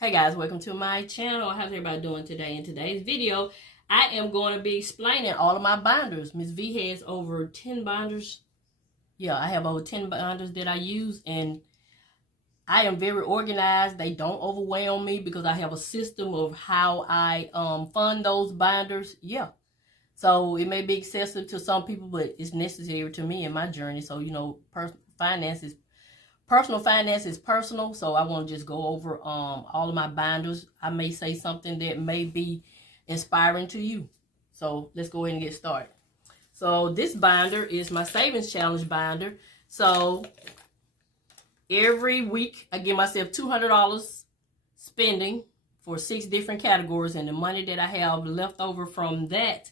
Hey guys, welcome to my channel. How's everybody doing today? In today's video, I am going to be explaining all of my binders. Ms. V has over 10 binders. Yeah, I have over 10 binders that I use, and I am very organized. They don't overwhelm me because I have a system of how I fund those binders. Yeah. So it may be excessive to some people, but it's necessary to me in my journey. So, you know, personal finance is personal, so I want to just go over all of my binders. I may say something that may be inspiring to you. So let's go ahead and get started. So this binder is my savings challenge binder. So every week I give myself $200 spending for 6 different categories, and the money that I have left over from that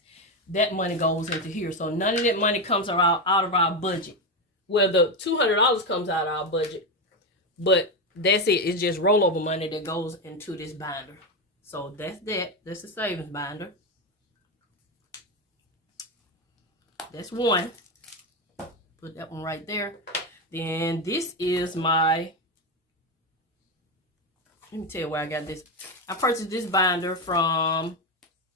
money goes into here. So none of that money comes out of our budget. Well, the $200 comes out of our budget, but that's it. It's just rollover money that goes into this binder. So that's that. That's the savings binder. That's one. Put that one right there. Then this is my, let me tell you where I got this. I purchased this binder from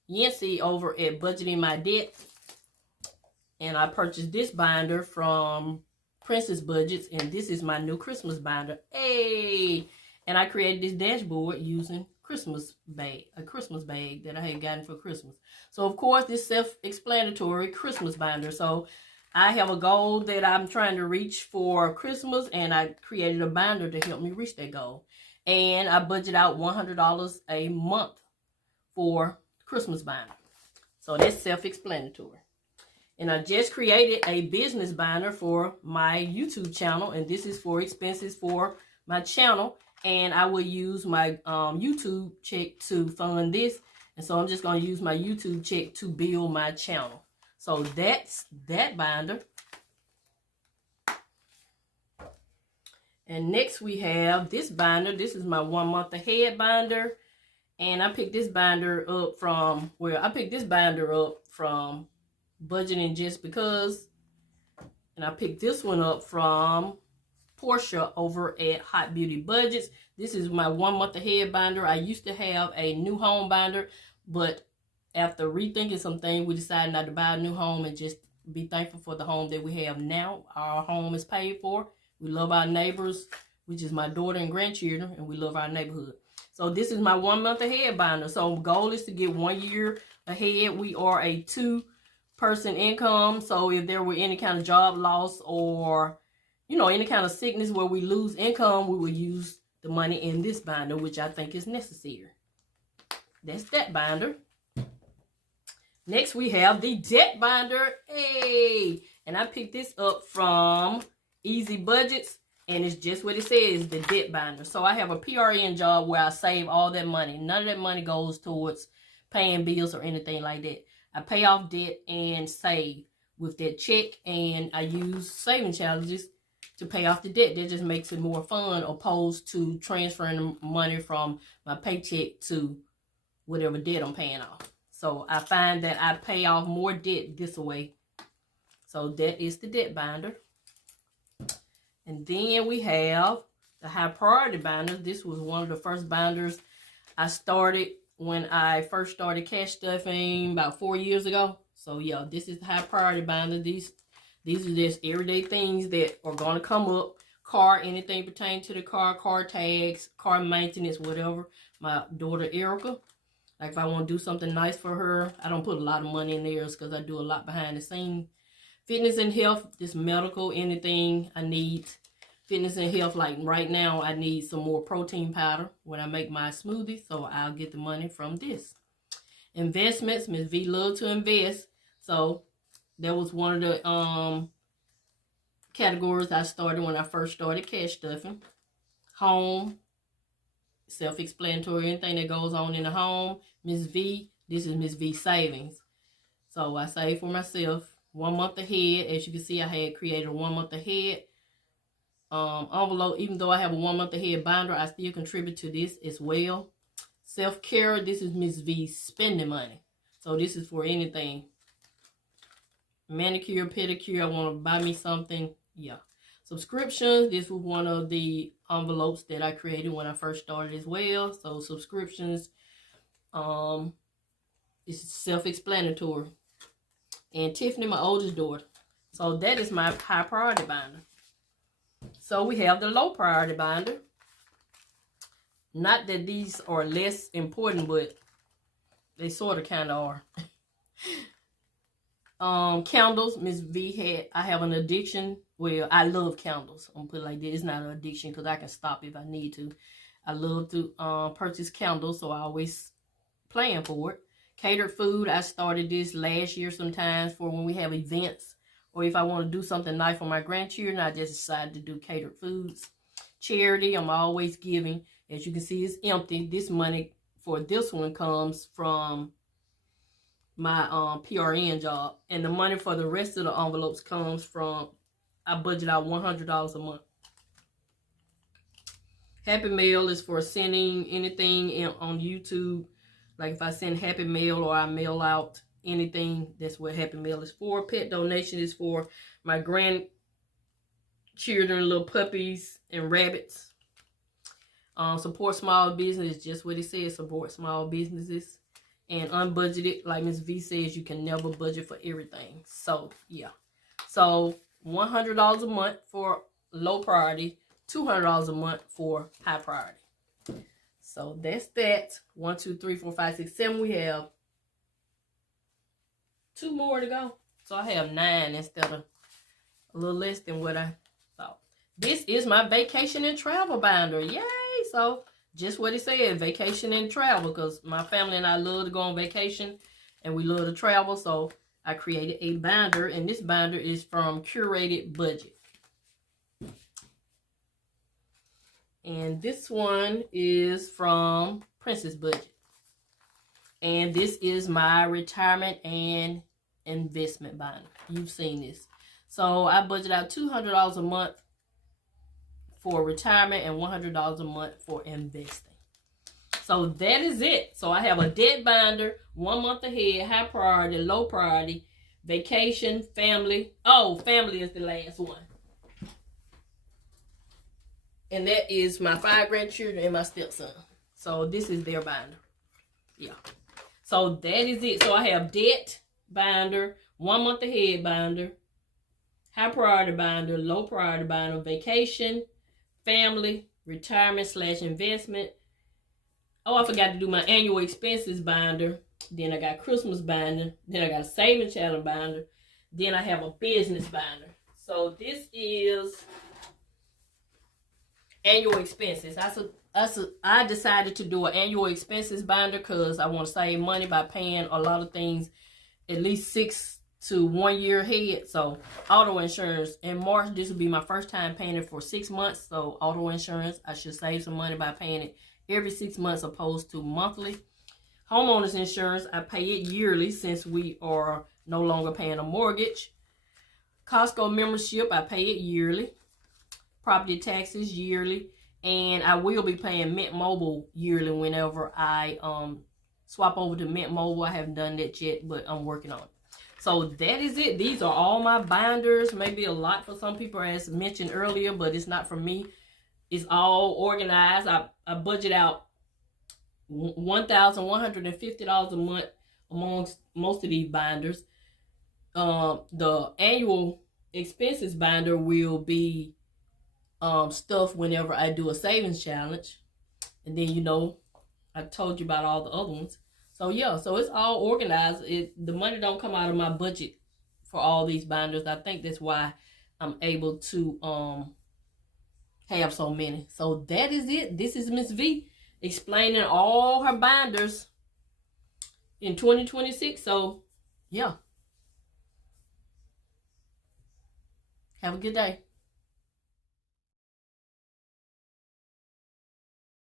Yancy over at Budgeting My Debt. And I purchased this binder from Princess Budgets, and this is my new Christmas binder. Hey! And I created this dashboard using a Christmas bag that I had gotten for Christmas. So of course, this self-explanatory Christmas binder. So I have a goal that I'm trying to reach for Christmas, and I created a binder to help me reach that goal. And I budget out $100 a month for Christmas binder. So that's self-explanatory. And I just created a business binder for my YouTube channel. And this is for expenses for my channel. And I will use my YouTube check to fund this. And so I'm just going to use my YouTube check to build my channel. So that's that binder. And next we have this binder. This is my 1 month ahead binder. And I picked this binder up from, Budgeting Just Because, and I picked this one up from Portia over at Hot Beauty Budgets. This is my 1 month ahead binder. I used to have a new home binder, but after rethinking some things, we decided not to buy a new home and just be thankful for the home that we have now. Our home is paid for. We love our neighbors, which is my daughter and grandchildren, and we love our neighborhood. So this is my 1 month ahead binder. So goal is to get 1 year ahead. We are a 2-person income. So if there were any kind of job loss or, you know, any kind of sickness where we lose income, we will use the money in this binder, which I think is necessary. That's that binder. Next, we have the debt binder. Hey! And I picked this up from Easy Budgets. And it's just what it says, the debt binder. So I have a PRN job where I save all that money. None of that money goes towards paying bills or anything like that. I pay off debt and save with that check, and I use saving challenges to pay off the debt. That just makes it more fun opposed to transferring money from my paycheck to whatever debt I'm paying off. So I find that I pay off more debt this way. So that is the debt binder. And then we have the high priority binder. This was one of the first binders I started when I first started cash stuffing about 4 years ago. So yeah, this is the high priority binder. These are just everyday things that are going to come up. Car, anything pertaining to the car tags, car maintenance, whatever. My daughter Erica, like if I want to do something nice for her, I don't put a lot of money in there because I do a lot behind the scenes. Fitness and health, this medical, anything I need. Fitness and health, like right now, I need some more protein powder when I make my smoothie, so I'll get the money from this. Investments, Ms. V love to invest, so that was one of the categories I started when I first started cash stuffing. Home, self-explanatory, anything that goes on in the home. Ms. V, this is Ms. V savings. So I save for myself 1 month ahead. As you can see, I had created a 1 month ahead envelope. Even though I have a 1 month ahead binder, I still contribute to this as well. Self-care, this is Ms. V's spending money. So this is for anything. Manicure, pedicure, I want to buy me something. Yeah. Subscriptions, this was one of the envelopes that I created when I first started as well. So subscriptions, it's self-explanatory. And Tiffany, my oldest daughter. So that is my high priority binder. So we have the low priority binder. Not that these are less important, but they sort of kind of are. Candles, Mrs Vee had, I have an addiction. Well, I love candles. I'm gonna put it like this. It's not an addiction because I can stop if I need to. I love to purchase candles, so I always plan for it. Catered food, I started this last year sometimes for when we have events. Or if I want to do something nice for my grandchildren, I just decided to do catered foods. Charity, I'm always giving. As you can see, it's empty. This money for this one comes from my PRN job. And the money for the rest of the envelopes comes from, I budget out $100 a month. Happy Mail is for sending anything on YouTube. Like if I send Happy Mail or I mail out anything, that's what Happy Mail is for. Pet donation is for my grandchildren, little puppies and rabbits. Support small business, just what it says, support small businesses. And unbudgeted, like Ms. V says, you can never budget for everything. So, yeah. So, $100 a month for low priority, $200 a month for high priority. So, that's that. 1, 2, 3, 4, 5, 6, 7. We have 2 more to go. So, I have 9 instead of a little less than what I thought. This is my vacation and travel binder. Yay! So, just what it said, vacation and travel, because my family and I love to go on vacation and we love to travel. So, I created a binder, and this binder is from Curated Budget. And this one is from Princess Budget. And this is my retirement and investment binder. You've seen this. So, I budget out $200 a month for retirement and $100 a month for investing. So that is it. So I have a debt binder, 1 month ahead, high priority, low priority, vacation, family. Oh, family is the last one. And that is my 5 grandchildren and my stepson. So this is their binder. Yeah. So that is it. So I have debt binder, 1 month ahead binder, high priority binder, low priority binder, vacation, family, retirement / investment. Oh, I forgot to do my annual expenses binder. Then I got Christmas binder. Then I got a savings challenge binder. Then I have a business binder. So this is annual expenses. I decided to do an annual expenses binder because I want to save money by paying a lot of things at least 6 to 1 year ahead. So auto insurance in March, this will be my first time paying it for 6 months. So auto insurance, I should save some money by paying it every 6 months opposed to monthly. Homeowners insurance, I pay it yearly since we are no longer paying a mortgage. Costco membership, I pay it yearly. Property taxes yearly, and I will be paying Mint Mobile yearly whenever I swap over to Mint Mobile. I haven't done that yet, but I'm working on it. So that is it. These are all my binders. Maybe a lot for some people, as mentioned earlier, but it's not for me. It's all organized. I budget out $1,150 a month amongst most of these binders. The annual expenses binder will be stuff whenever I do a savings challenge. And then, you know, I told you about all the other ones. So yeah, so it's all organized. The money don't come out of my budget for all these binders. I think that's why I'm able to have so many. So that is it. This is Ms. V explaining all her binders in 2026. So yeah. Have a good day.